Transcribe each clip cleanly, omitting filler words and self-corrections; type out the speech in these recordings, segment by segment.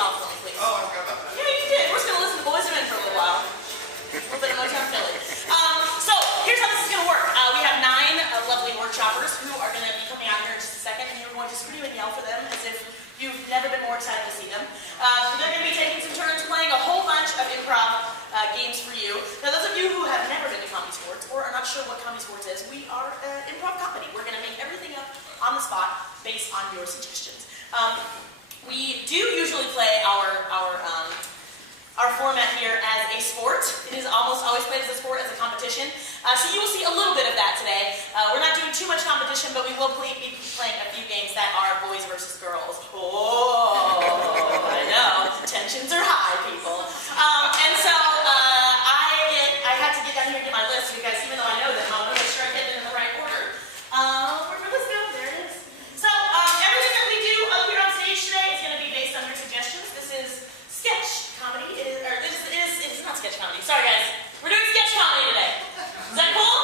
stall for me, please. Oh, I forgot about that. Yeah, you did. We're just going to listen to Boys and Men for a little while. A little bit of Motown Philly. So, here's how this is going to work. We have 9 lovely workshoppers who are going to be coming out here in just a second, and you're going to scream and yell for them as if you've never been more excited to see them. They're going to be taking some turns playing a whole bunch of improv games for you. Now, those of you who have never been to Comedy Sportz or are not sure what Comedy Sportz is, we are improv comedy. We're going to make everything up on the spot based on your suggestions. We do usually play our format here as a sport. It is almost always played as a sport, as a competition. So you will see a little bit of that today. We're not doing too much competition, but we will be playing a few games that are boys versus girls. Oh, I know. Tensions are high, people. And so I had to get down here and get my list because even though I know them, I want to make sure I get them in the right order. Where'd my list go? There it is. So everything that we do up here on stage today is going to be based on your suggestions. This is sketch comedy. It is not sketch comedy. Sorry, guys. We're doing sketch comedy today. Is that cool?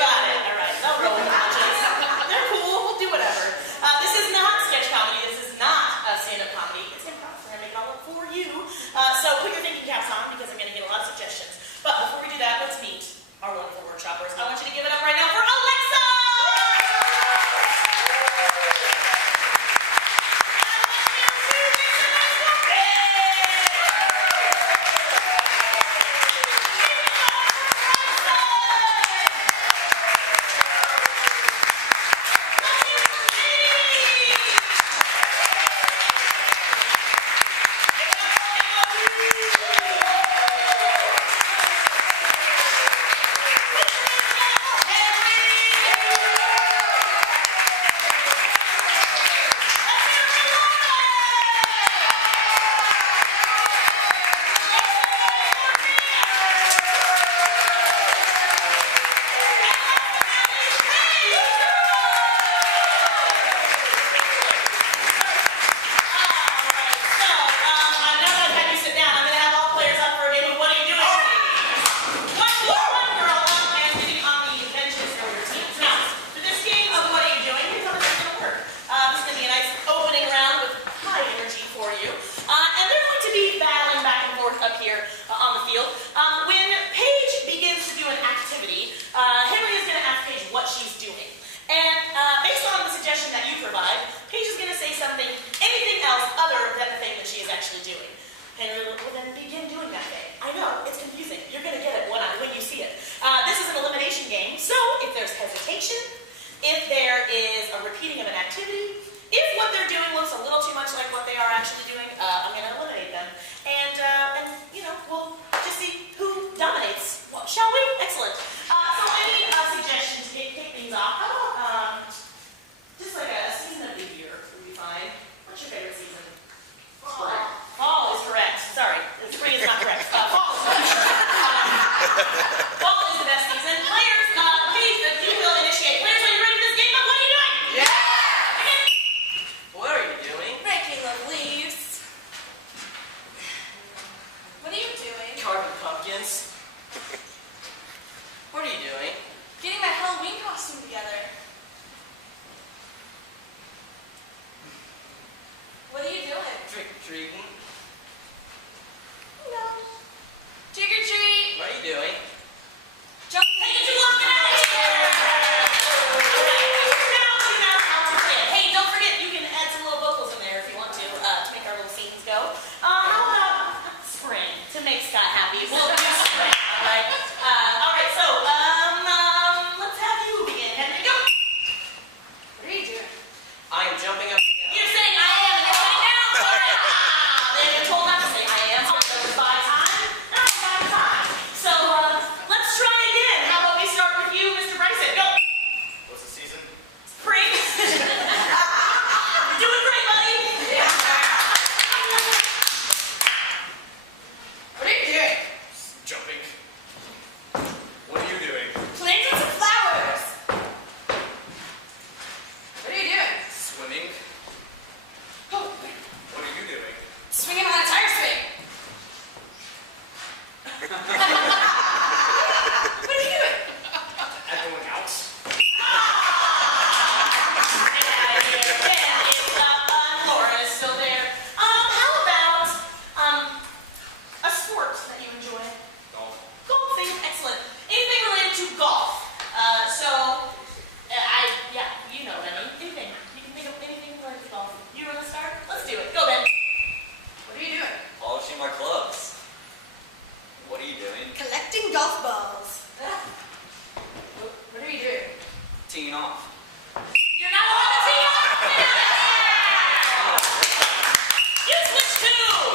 Got it. All right. No rolling punches. They're cool. We'll do whatever. This is not sketch comedy. This is not stand-up comedy. It's improv. We're going to make it all up for you. So put your thinking caps on because I'm going to get a lot of suggestions. But before we do that, let's meet our wonderful workshoppers. I want you to give it up right now for Alexa!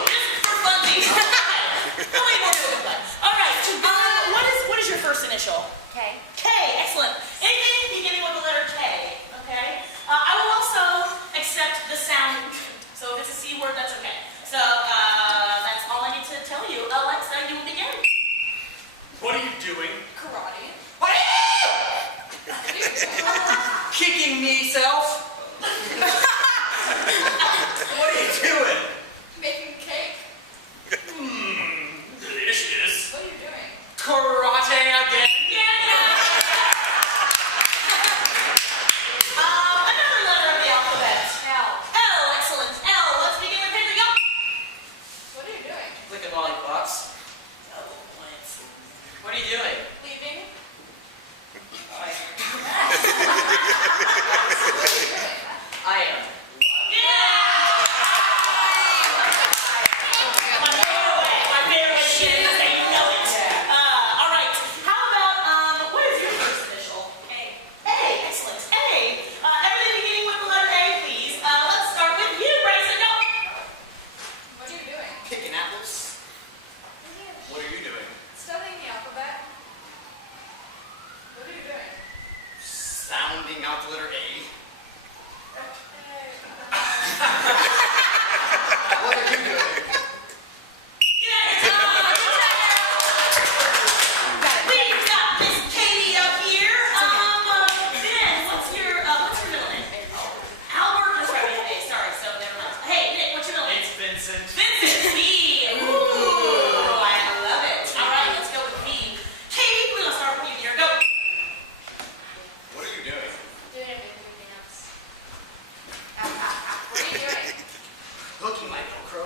Just for funsies. How many more do we play? All right. What is your first initial? Okay. K. Excellent. Anything beginning with the letter K. Okay. I will also accept the sound. So if it's a C word, that's okay. So that's all I need to tell you. Alexa, you will begin. What are you doing? Karate. What are you? Kicking me, self. What are you doing? Making cake. Delicious. What are you doing? Karate again? Another letter of the alphabet. L. L. Excellent. L. Let's begin with Henry. Go. What are you doing? Licking lollipops. Double points. What are you doing? Leaving. I am. My favorite shit is that you know it. All right. How about, what is your first initial? A. A. Excellent. A. Everything beginning with the letter A, please. Let's start with you, Bryson. Go. What are you doing? Picking apples. What are you doing? Studying the alphabet. What are you doing? Sounding out the letter A. What are you doing? We've got Miss Katie up here. Ben, what's your middle name? Albert. That's right, we have A. Sorry, so never mind. Hey, Nick, what's your middle name? It's Vincent. Vincent. V. Ooh, I love it. All right, let's go with V. Katie, we're gonna start with you here. Go. What are you doing? Doing a big dance. What are you doing? Hooking my Velcro.